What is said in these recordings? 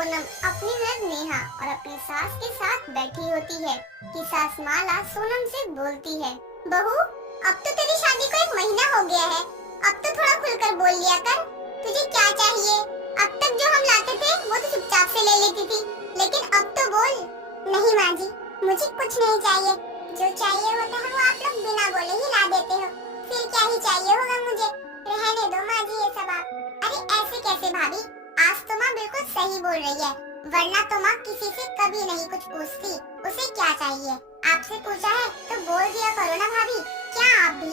सोनम अपनी ननद नेहा और अपनी सास के साथ बैठी होती है कि सास माला सोनम से बोलती है, बहू अब तो तेरी शादी को 1 महीना हो गया है, अब तो थोड़ा खुलकर बोल लिया कर, तुझे क्या चाहिए? अब तक जो हम लाते थे वो तो चुपचाप से ले लेती थी, लेकिन अब तो बोल। नहीं माँ जी, मुझे कुछ नहीं चाहिए, जो चाहिए होता है वो आप लोग बिना बोले ही ला देते हो, फिर क्या ही चाहिए होगा मुझे, रहने दो माँ जी ये सब आप। अरे ऐसे कैसे भाभी, आज तो माँ बिल्कुल सही बोल रही है, वरना तो माँ किसी से कभी नहीं कुछ पूछती, उसे क्या चाहिए, आपसे पूछा है तो बोल दिया करो ना भाभी, क्या आप भी।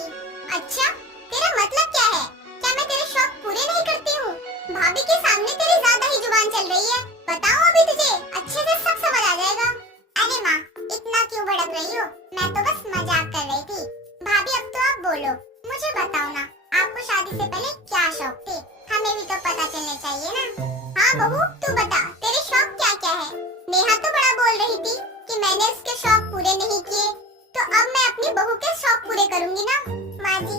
अच्छा तेरा मतलब क्या है, क्या मैं तेरे शौक पूरे नहीं करती हूँ? भाभी के सामने तेरी ज्यादा ही जुबान चल रही है, बताओ अभी तुझे अच्छे से सब समझ आ जाएगा। अरे माँ इतना क्यों भड़क रही हो, मैं तो बस मजाक कर रही थी। भाभी अब तो आप बोलो, मुझे बताओ ना, आपको शादी से पहले क्या शौक थे, हमें भी तो पता चलने चाहिए ना। हाँ बहू तू बता, तेरे शौक क्या क्या है? नेहा तो बड़ा बोल रही थी कि मैंने उसके शौक पूरे नहीं किए, तो अब मैं अपनी बहू के शौक पूरे करूंगी ना। माँ जी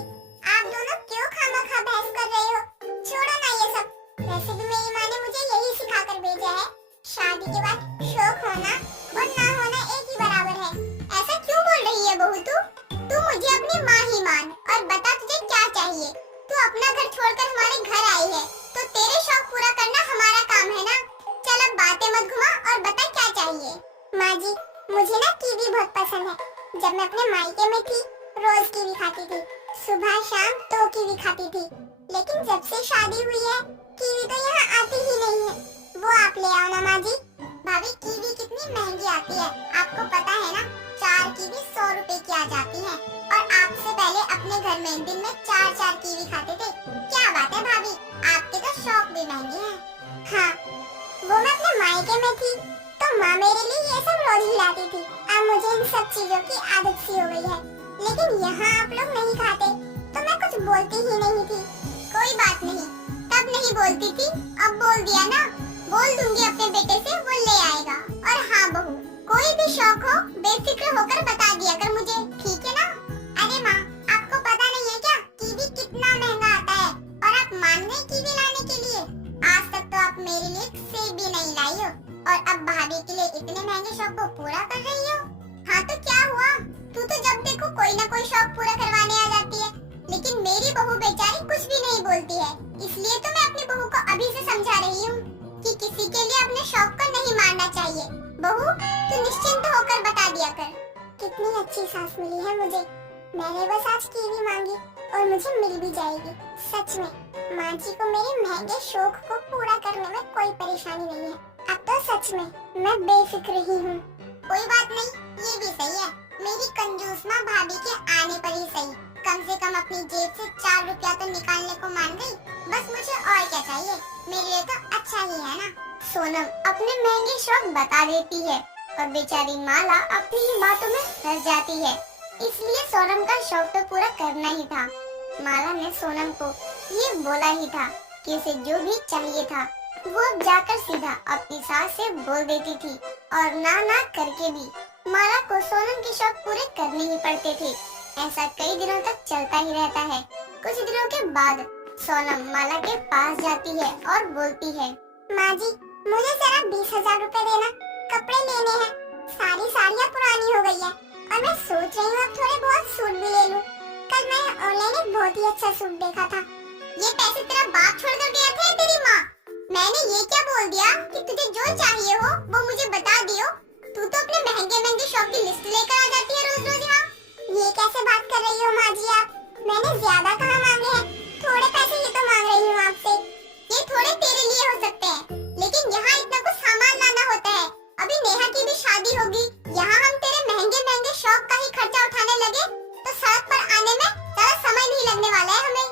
आप दोनों क्यों खामखा बहस कर रहे हो, छोड़ो ना ये सब, वैसे भी मेरी माँ ने मुझे यही सिखा कर भेजा है, शादी के बाद शौक होना और ना होना एक ही बराबर है। ऐसा क्यों बोल रही है बहू तू मुझे अपनी माँ ही मान और बता तुझे क्या चाहिए। तू अपना घर छोड़कर हमारे घर आई है तो तेरे शौक पूरा करना हमारा काम है ना। चल अब बातें मत घुमा और बता क्या चाहिए। माँ जी मुझे ना कीवी बहुत पसंद है, जब मैं अपने मायके में थी रोज कीवी खाती थी, सुबह शाम 2 कीवी खाती थी, लेकिन जब से शादी हुई है कीवी तो यहाँ आती ही नहीं है, वो आप ले आओ ना माँ जी। भाभी कीवी कितनी महंगी आती है, आपको पता है ना, 4 कीवी 100 रुपए की आ जाती है, और आपसे पहले अपने घर में दिन में 4 कीवी खाते थे। क्या बात है भाभी, आपके तो शौक भी महंगे हैं। हाँ वो मैं अपने मायके में थी तो माँ मेरे लिए ये सब रोज ही लाती थी, अब मुझे इन सब चीजों की आदत सी हो गई है, लेकिन यहाँ आप लोग नहीं खाते तो मैं कुछ बोलती ही नहीं थी। कोई बात नहीं, तब नहीं बोलती थी अब बोल दिया ना, बोल दूंगी अपने बेटे से वो ले आएगा। और हाँ बहू कोई भी शौक हो बेफिक्र होकर बता दिया कर मुझे, ठीक है ना। अरे माँ आपको पता नहीं है क्या कीवी कितना महंगा आता है, और आप मान गए कीवी लाने के लिए, आज तक तो आप मेरे लिए एक सेब भी नहीं लाई हो, और अब भाभी के लिए इतने महंगे शौक को पूरा कर रही हो। हाँ तो क्या हुआ, तू तो जब देखो कोई ना कोई शौक पूरा करवाने आ जाती है, लेकिन मेरी बहू बेचारी कुछ भी नहीं बोलती है, इसलिए तो मैं अपनी बहू को अभी से समझा रही हूँ कि किसी के लिए अपने शौक को नहीं मारना चाहिए। बहू तू निश्चिंत होकर बता दिया कर। कितनी अच्छी सास मिली है मुझे, मैंने बस आज कीवी मांगी और मुझे मिल भी जाएगी। सच में माँ जी को मेरे महंगे शौक को पूरा करने में कोई परेशानी नहीं है, अब तो सच में मैं बेफिक्र ही हूँ। कोई बात नहीं, ये भी सही है, मेरी कंजूस माँ भाभी के आने पर ही सही, कम से कम अपनी जेब से 4 रुपया तो निकालने को मान गई, बस मुझे और क्या चाहिए, मेरे लिए तो अच्छा ही है ना। सोनम अपने महंगे शौक बता देती है और बेचारी माला अपनी ही बातों में फंस जाती है, इसलिए सोनम का शौक तो पूरा करना ही था। माला ने सोनम को ये बोला ही था कि उसे जो भी चाहिए था वो अब जाकर सीधा अपनी सास से बोल देती थी, और ना करके भी माला को सोनम के शौक पूरे करने ही पड़ते थे। ऐसा कई दिनों तक चलता ही रहता है। कुछ दिनों के बाद सोनम माला के पास जाती है और बोलती है, माँ जी मुझे जरा 20,000 रुपए देना, कपड़े लेने हैं, सारी साड़ियाँ पुरानी हो गई है, और मैं सोच रही हूँ अब थोड़े बहुत सूट भी ले लूँ। कल मैंने ऑनलाइन एक बहुत ही अच्छा सूट देखा था। ये पैसे तेरा बाप छोड़ कर गया था या तेरी माँ? मैंने ये क्या बोल दिया कि तुझे जो चाहिए हो वो मुझे बता दियो, तू तो अपने महंगे महंगे शौक की लिस्ट लेकर आ जाती है रोज रोज यहाँ। ये कैसे बात कर रही हो माँ जी आप, मैंने ज्यादा कहाँ मांगे हैं, थोड़े पैसे ही तो मांग रही हूँ आपसे। ये थोड़े तेरे लिए हो सकते हैं, लेकिन यहाँ इतना कुछ सामान लाना होता है, अभी नेहा की भी शादी होगी, यहाँ हम तेरे महंगे महंगे शौक का ही खर्चा उठाने लगे तो सड़क पर आने में ज्यादा समय नहीं लगने वाला है हमें।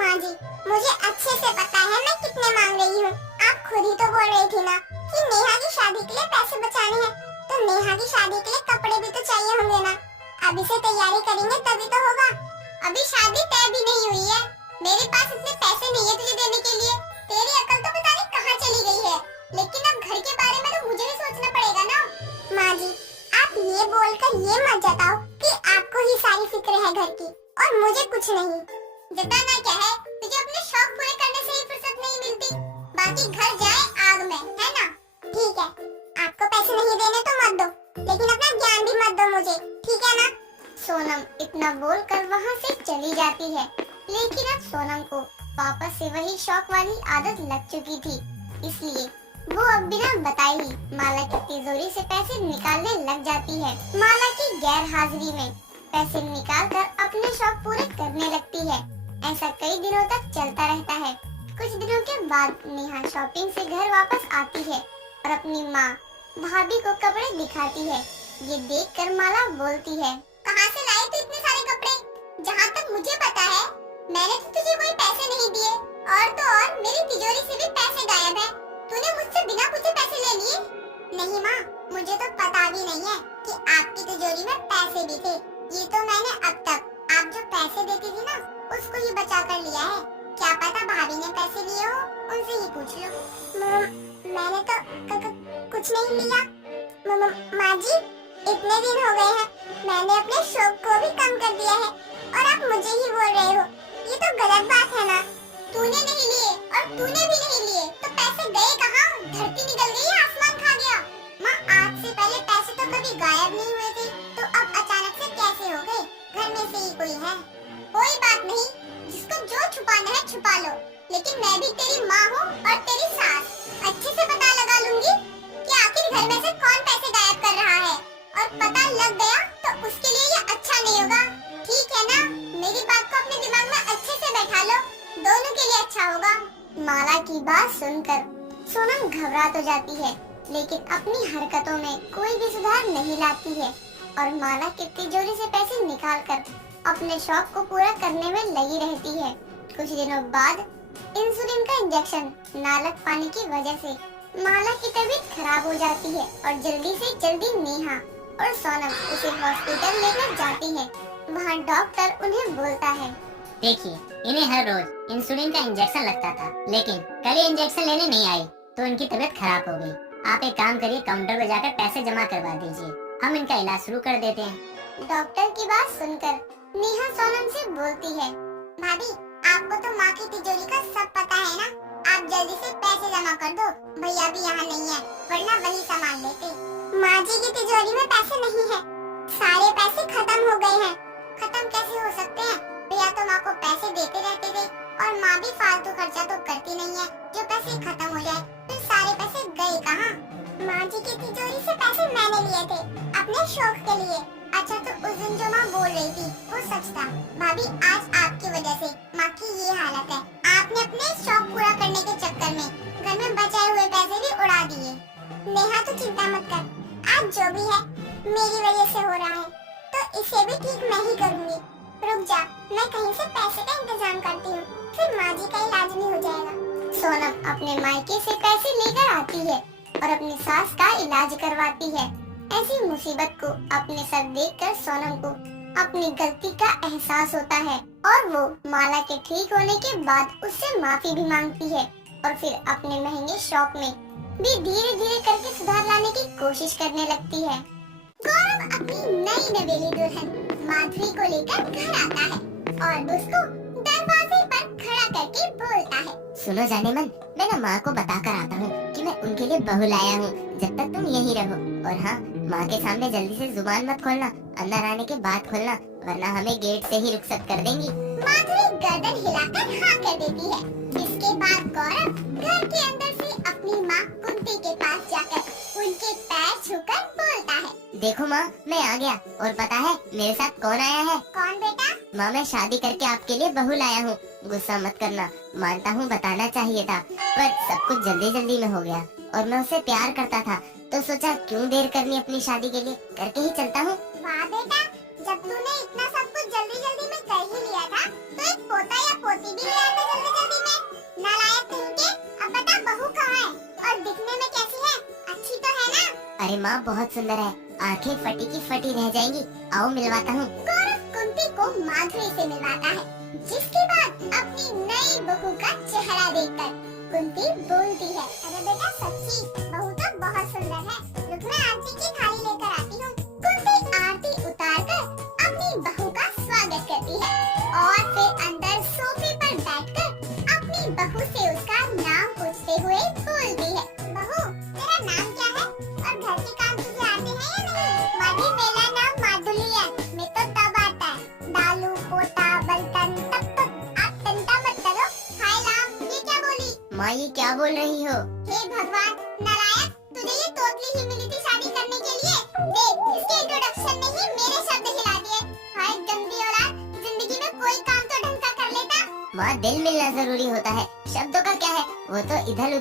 माँ जी मुझे अच्छे से पता है मैं कितने मांग रही हूँ, आप खुद ही तो बोल रही थी ना कि नेहा की शादी के लिए पैसे बचाने हैं, तो नेहा की शादी के लिए कपड़े भी तो चाहिए होंगे ना, अभी से तैयारी करेंगे तभी तो होगा। अभी शादी तय भी नहीं हुई है, मेरे पास इतने पैसे नहीं है तुझे देने के लिए, तेरी अकल तो पता नहीं कहाँ चली गई है, लेकिन अब घर के बारे में तो मुझे ही सोचना पड़ेगा ना। माँ जी आप ये बोलकर ये मत जताओ कि आपको ही सारी फिक्र है घर की और मुझे कुछ नहीं। जताना क्या है, तुझे अपने शौक पूरे करने से ही फुर्सत नहीं मिलती, बाकी घर जाए आग में, है ना। लेकिन अपना ज्ञान भी मत दो मुझे, ठीक है ना? सोनम इतना बोलकर वहाँ से चली जाती है, लेकिन अब सोनम को वापस से वही शौक वाली आदत लग चुकी थी, इसलिए वो अब बिना बताए ही माला की तिजोरी से पैसे निकालने लग जाती है। माला की गैर हाजिरी में पैसे निकालकर अपने शौक पूरे करने लगती है। ऐसा कई दिनों तक चलता रहता है। कुछ दिनों के बाद नेहा शॉपिंग से घर वापस आती है और अपनी माँ भाभी को कपड़े दिखाती है। ये देखकर माला बोलती है, कहाँ से लाए तू इतने सारे कपड़े? जहाँ तक मुझे पता है मैंने तो तुझे कोई पैसे नहीं दिए, और तो और मेरी तिजोरी से भी पैसे गायब है। तूने मुझसे बिना पूछे पैसे ले लिए? नहीं माँ, मुझे तो पता भी नहीं है कि आपकी तिजोरी में पैसे भी थे। ये तो मैंने अब तक आप जो पैसे देती थी ना, उसको ही बचा कर लिया है। क्या पता भाभी ने पैसे लिए हो, उनसे ही पूछ लो। मैंने तो कुछ नहीं लिया। माँ जी, इतने दिन हो गए हैं, मैंने अपने शौक को भी कम कर दिया है और आप मुझे ही बोल रहे हो। ये तो गलत बात है ना। तूने नहीं लिए और तूने भी नहीं लिए, तो पैसे गए कहाँ? धरती निकल गई या आसमान खा गया? माँ, आज से पहले पैसे तो कभी गायब नहीं हुए थे, तो अब अचानक से कैसे हो गए? घर में से ही कोई है? कोई बात नहीं, जिसको जो छुपाना है छुपा लो, लेकिन मैं भी तेरी माँ हूँ और तेरी सास। अच्छे से पता लगा लूंगी कि आखिर घर में से कौन पैसे गायब कर रहा है, और पता लग गया तो उसके लिए ये अच्छा नहीं होगा। ठीक है ना? मेरी बात को अपने दिमाग में अच्छे से बैठा लो, दोनों के लिए अच्छा होगा। माला की बात सुनकर सोनम घबरा तो जाती है, लेकिन अपनी हरकतों में कोई भी सुधार नहीं लाती है और माला की तिजोरी से पैसे निकालकर अपने शौक को पूरा करने में लगी रहती है। कुछ दिनों बाद इंसुलिन का इंजेक्शन ना लग पाने की वजह से माला की तबीयत खराब हो जाती है और जल्दी से जल्दी नेहा और सोनम उसे हॉस्पिटल लेकर जाती है। वहाँ डॉक्टर उन्हें बोलता है, देखिए, इन्हें हर रोज इंसुलिन का इंजेक्शन लगता था, लेकिन कल ये इंजेक्शन लेने नहीं आई तो इनकी तबीयत खराब हो गई। आप एक काम करिए, काउंटर पर जाकर पैसे जमा करवा दीजिए, हम इनका इलाज शुरू कर देते हैं। डॉक्टर की बात सुनकर नेहा सोनम से बोलती है, भाभी, आपको तो माँ की तिजोरी का सब पता है ना। आप जल्दी से पैसे जमा कर दो, भैया भी यहाँ नहीं है, वरना वही सामान लेते। माँ जी की तिजोरी में पैसे नहीं है, सारे पैसे खत्म हो गए हैं। खत्म कैसे हो सकते हैं? भैया तो माँ को पैसे देते रहते थे और माँ भी फालतू खर्चा तो करती नहीं है। जो पैसे खत्म हो जाए फिर सारे पैसे गए कहाँ? माँ जी की तिजोरी से पैसे मैंने लिए थे अपने शौक के लिए। अच्छा, तो उस दिन जो माँ बोल रही थी वो सच था। भाभी, आज आपकी वजह से माँ की ये हालत है। आपने अपने शौक पूरा करने के चक्कर में घर में बचाए हुए पैसे भी उड़ा दिए। नेहा, तो चिंता मत कर, आज जो भी है मेरी वजह से हो रहा है, तो इसे भी ठीक मैं ही करूँगी। रुक जा, मैं कहीं से पैसे का इंतजाम करती हूँ, फिर माँ जी का इलाज भी हो जाएगा। सोनम अपने मायके से पैसे लेकर आती है और अपनी सास का इलाज करवाती है। ऐसी मुसीबत को अपने सर देखकर सोनम को अपनी गलती का एहसास होता है और वो माला के ठीक होने के बाद उससे माफी भी मांगती है और फिर अपने महंगे शौक में भी धीरे धीरे करके सुधार लाने की कोशिश करने लगती है। गौरव अपनी नई नवेली दुल्हन माधुरी को लेकर घर आता है और उसको दरवाजे पर खड़ा करके बोलता है, सुनो जाने मन, मैं ना माँ को बता कर आता हूँ कि मैं उनके लिए बहू लाया हूँ, जब तक तुम यही रहो। और हाँ, माँ के सामने जल्दी से जुबान मत खोलना, अंदर आने के बाद खोलना, वरना हमें गेट से ही रुखसत कर देंगी। माधुरी गर्दन हिलाकर हाँ कर देती है। इसके बाद गौरव घर के अंदर से अपनी माँ कुंती के पास जाकर उनके पैर छूकर बोलता है, देखो माँ, मैं आ गया और पता है मेरे साथ कौन आया है? कौन बेटा? माँ, मैं शादी करके आपके लिए बहू लाया हूँ। गुस्सा मत करना, मानता हूँ बताना चाहिए था, पर सब कुछ जल्दी जल्दी में हो गया और मैं उससे प्यार करता था, तो सोचा क्यों देर करनी अपनी शादी के लिए, करके ही चलता हूँ। वाह बेटा, जब तूने इतना सब कुछ जल्दी जल्दी में कर ही लिया था, तो एक पोता या पोती भी ले आता जल्दी जल्दी में। नालायक कहीं के, अब बता बहू कहाँ है और दिखने में कैसी है? अच्छी तो है ना? अरे माँ, बहुत सुंदर है, आंखें फटी की फटी रह जाएंगी, आओ मिलवाता हूँ। गौरव कुंती को माधुरी से मिलवाता है, जिसके बाद अपनी नई बहू का चेहरा देखकर कुंती बोलती है, अरे बेटा सच्ची बहू तो बहुत सुंदर है, रुक मैं आरती की थाली लेकर आती हूँ। कुंती आरती उतारकर अपनी बहू का स्वागत करती है और फिर अंदर सोफे पर बैठकर अपनी बहू से उसका नाम पूछते हुए बोलती है, बहू तेरा नाम क्या है और घर के काम तुझे आते हैं या नहीं? बोल रही हो? हे भगवान, नारायण, तुझे ये तोतली ही मिली थी शादी करने के लिए? देख, इसके इंट्रोडक्शन ने ही मेरे शब्द हिला दिए। हाय गंदी औलाद, जिंदगी में कोई काम तो ढंग का कर लेता। माँ, दिल मिलना जरूरी होता है, शब्दों का क्या है, वो तो इधर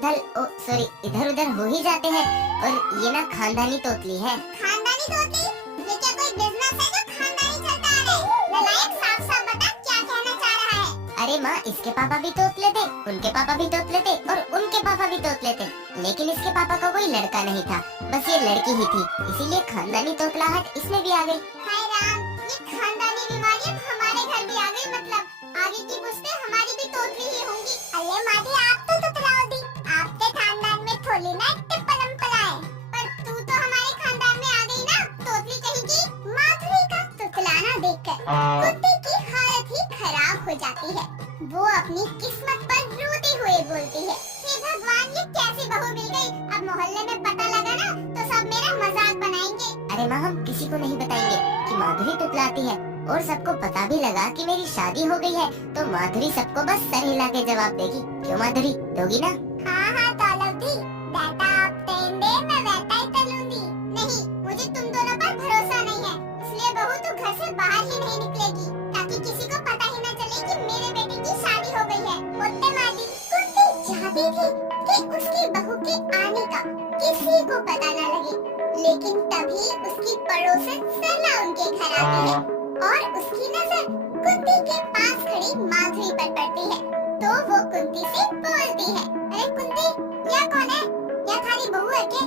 उधर हो ही जाते हैं। और ये ना खानदानी तोतली है। खानदानी तोतली? ये क्या कोई बिजनेस है जो खानदानी चलता आ रहा है? नालायक, साफ साफ बता क्या कहना चाह रहा है? अरे माँ, इसके पापा भी तोतले थे, उनके पापा भी तोतले थे और उनके पापा भी तोतले थे, लेकिन इसके पापा का कोई लड़का नहीं था, बस ये लड़की ही थी, इसीलिए खानदानी तोतलाहट इसमें भी आ गई। हाय राम, ये खानदानी बीमारी अब हमारे घर भी आ गई। मतलब आगे की पुश्तें हमारी भी तोतली ही होंगी। अरे माधी, आप तो तुतलाओ दी, आपके खानदान में थोड़ी ना टिप्पलम पलाए। पर तू तो हमारे खानदान में आ गई ना, तोतली कहेगी। माधुरी का तुतलाना देखकर कुत्ते की हालत ही खराब हो जाती है। वो अपनी किस्मत पर रोते हुए बोलती है, हे भगवान, ये कैसी बहू मिल गई? अब मोहल्ले में पता लगा ना तो सब मेरा मजाक बनाएंगे। अरे माँ, हम किसी को नहीं बताएंगे कि माधुरी तुतलाती है, और सबको पता भी लगा कि मेरी शादी हो गई है तो माधुरी सबको बस सर हिला के जवाब देगी। क्यों माधुरी, दोगी ना? हाँ हाँ तालवती, बेटा आप तेन दे, मैं वैसा ही तलूंगी। नहीं, मुझे तुम दोनों पर भरोसा नहीं है, इसलिए बहू तू घर से बाहर ही नहीं निकलेगी, ताकि किसी को पता ही न चले कि मेरे बेटे की शादी हो गई है। कुत्ते माली, कुत्ती चाहती थी कि उसकी बहू के आने का किसी को पता न लगे, लेकिन तभी उसकी पड़ोसन सरला उनके घर आती है और उसकी नजर कुंती के पास खड़ी माधुरी पर पड़ती है। तो वो कुंती से बोलती है, अरे कुंती, यह कौन है? यह थारी बहू है क्या?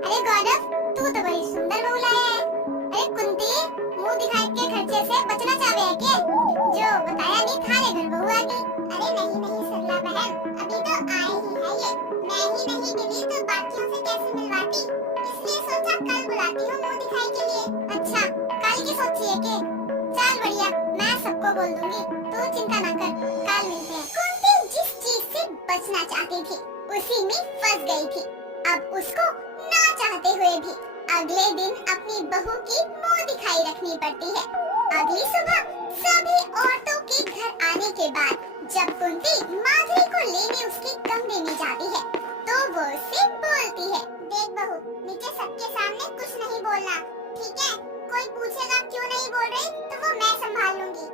अरे गौरव, तू तो बड़ी सुंदर बहू लाया है। अरे कुंती, मुंह दिखाई के खर्चे से बचना चाहे है क्या? जो बताया नहीं थारे घर बहू आ गई। अरे नहीं नहीं सरला बहन, अभी तो आई ही है ये। मैं ही नहीं मिली तो बाकियों से कैसे मिलवाती, इसलिए सोचा कल बुलाती हूँ मुंह दिखाई के लिए। अच्छा, कल की सोची है क्या? चल बढ़िया, मैं सबको बोल दूंगी, तू चिंता ना कर, कल मिलते हैं। कुंती जिस चीज से बचना चाहती थी उसी में फंस गई थी। अब उसको ना चाहते हुए भी अगले दिन अपनी बहू की मुंह दिखाई रखनी पड़ती है। अगली सुबह सभी औरतों के घर आने के बाद जब कुंती माधुरी को लेने उसके कमरे में जाती है तो वो उससे बोलती है, देख बहू, नीचे सबके सामने कुछ नहीं बोलना, ठीक है? कोई पूछेगा क्यों नहीं बोल रही तो वो मैं संभाल लूंगी।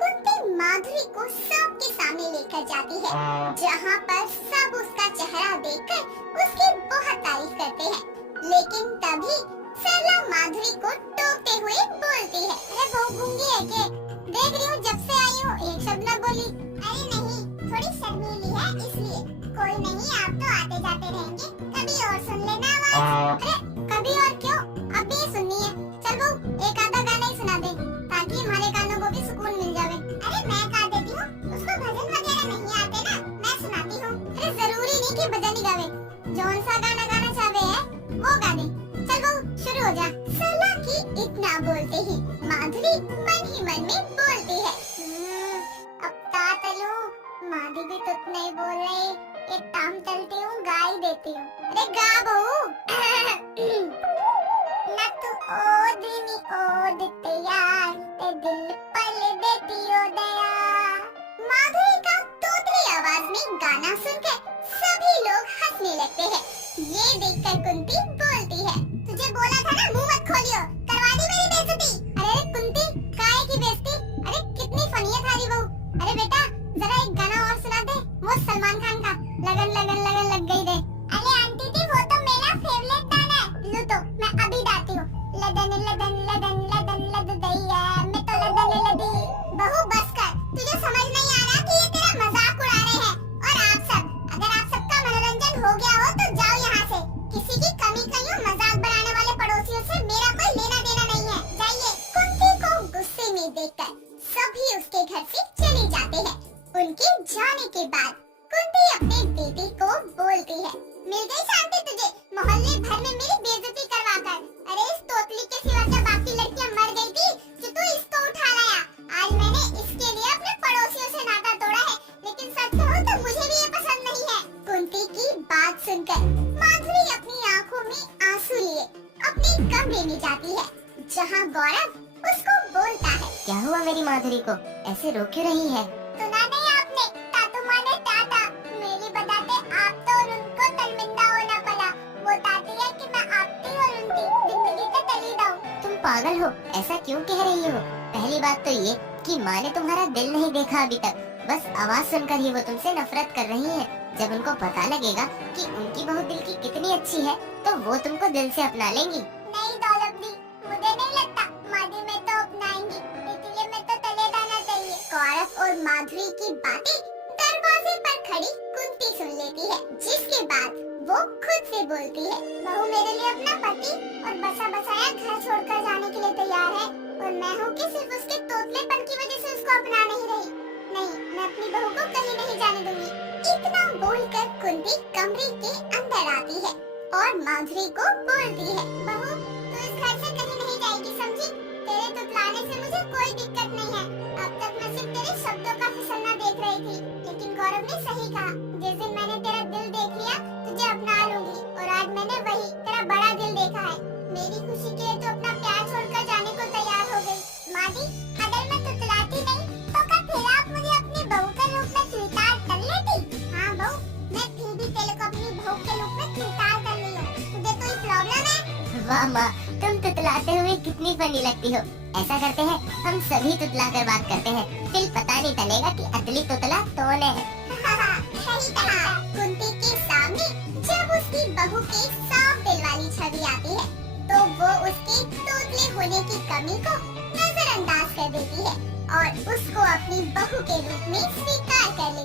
कुंती माधुरी को सबके सामने लेकर जाती है, जहाँ पर सब उसका चेहरा देखकर उसकी बहुत तारीफ करते हैं। लेकिन तभी सरला माधुरी को टोकते हुए बोलती है, अरे बहू गूंगी है क्या? देख रही हूँ जब से आई हूँ एक शब्द न बोली। अरे नहीं, थोड़ी शर्मीली है इसलिए। कोई नहीं, आप तो आते जाते रहेंगे, कभी और सुन लेना आवाज। अरे कभी और क्यों, अब भी सुननी है। चल बहू, एक आधा गाना ही सुना दे ताकि हमारे कानों को भी सुकून मिल जावे। अरे मैं गा देती हूँ, उसको भजन वगैरह नहीं आते ना, मैं सुनाती हूँ। अरे जरूरी नहीं कि भजन ही गावे, जौन सा गाना गाना चाहे है वो गा दे। चल बहू, शुरू हो जा। सरला की इतना बोलते ही माधुरी मन ही मन में बोलती है, अब ता तलू, माधी भी तो नहीं बोल रही, एक काम चलती हूँ, गा ही देती हूँ। अरे गा बहू। ना तू ओ दिते यार, ते दिल पल देती ओ दया। माधुरी का तोतली आवाज में गाना सुनकर सभी लोग हंसने लगते हैं। ये देखकर कुंती बोलती है, तुझे बोला था ना मुंह मत खोलियो, करवा दी मेरी बेइज्जती। अरे कुंती, काहे की बेइज्जती? अरे कितनी फनी है थारी बहू। अरे बेटा, जरा एक गाना और सुना दे, वो सलमान खान का, लगन लगन लगन लग गई दे। अरे आंटी जी, वो तो मेरा फेवरेट गाना है। लो तो मैं अभी गाती हूँ, लदन लदन लदन लदन लद दैया, मैं तो लदन लदी। बहू बस कर, तुझे समझ नहीं आ रहा कि ये तेरा मजाक उड़ा रहे हैं। और आप सब, अगर आप सबका मनोरंजन हो गया हो तो जाओ यहाँ से। किसी की कमी कहियो, मजाक बनाने वाले पड़ोसियों से मेरा कोई लेना देना नहीं है, जाइए। कुंती को गुस्से में देखकर सभी उसके घर से चले जाते हैं। उनके जाने के बाद कुंती अपने बेटे को बोलती है, मिल गई शांति तुझे, मोहल्ले भर में मेरी बेइज्जती करवा कर। अरे इस तोतली के सिवा क्या बाकी लड़कियां मर गई थी कि तू इसको उठा लाया? आज मैंने इसके लिए अपने पड़ोसियों से नाता तोड़ा है, लेकिन सच कहूं तो मुझे भी ये पसंद नहीं है। कुंती की बात सुनकर माधुरी अपनी आंखों में आंसू लिए अपने कमरे में जाती है, जहाँ गौरव उसको बोलता है, क्या हुआ मेरी माधुरी को, ऐसे रो क्यों रही है? सुना नहीं आपने? तातू माने टाटा, मेरी बता पागल हो, ऐसा क्यों कह रही हो? पहली बात तो ये कि माँ ने तुम्हारा दिल नहीं देखा अभी तक, बस आवाज सुनकर ही वो तुमसे नफरत कर रही है। जब उनको पता लगेगा कि उनकी बहू दिल की कितनी अच्छी है तो वो तुमको दिल से अपना लेंगी। नहीं दौलत दी, मुझे नहीं लगता मादी में तो अपनाएंगी, इसलिए मैं तो तले दाना चाहिए। कौरव और माधुरी की बातें दरवाजे पर खड़ी कुंती सुन लेती है, जिसके बाद वो खुद से बोलती है, बहू मेरे लिए अपना पति और बसा बसाया घर छोड़कर जाने के लिए तैयार है, और मैं हूँ कि सिर्फ उसके तोतलेपन की वजह से उसको अपना नहीं रही। नहीं, मैं अपनी बहू को कहीं नहीं जाने दूंगी। इतना बोलकर कुंती कमरे के अंदर आती है और माधुरी को बोलती है, बहू तू इस घर से कहीं नहीं जाएगी, समझी? तेरे तुतलाने से मुझे कोई दिक्कत नहीं है। अब तक मैं सिर्फ तेरे शब्दों का फिसलना देख रही थी, लेकिन गौरव ने सही कहा, जिस दिन मैंने तेरा दिल देख लिया तुझे अपना लूंगी, और आज मैंने वही तेरा बड़ा दिल देखा है। मेरी खुशी के लिए तो अपना प्यार छोड़कर जाने को तैयार हो गई। मादी, अगर मैं तुतलाती नहीं तो क्या फिर आप मुझे अपनी बहू के रूप में स्वीकार कर लेती? हाँ बहू, मैं फिर भी तेरे को अपनी बहू के रूप में स्वीकार कर ली हूँ। तुझे कोई प्रॉब्लम है? वाह माँ, तुम तुतलाते हुए कितनी फनी लगती हो। ऐसा करते हैं, हम सभी तुतला कर बात करते हैं, फिर पता नहीं चलेगा कि असली तुतला कौन है। सही कहा। कुंती के सामने जब उसकी बहू की साफ दिल वाली छवि आती है, तो वो उसके तोतले होने की कमी को नजरअंदाज कर देती है और उसको अपनी बहू के रूप में स्वीकार कर लेती है।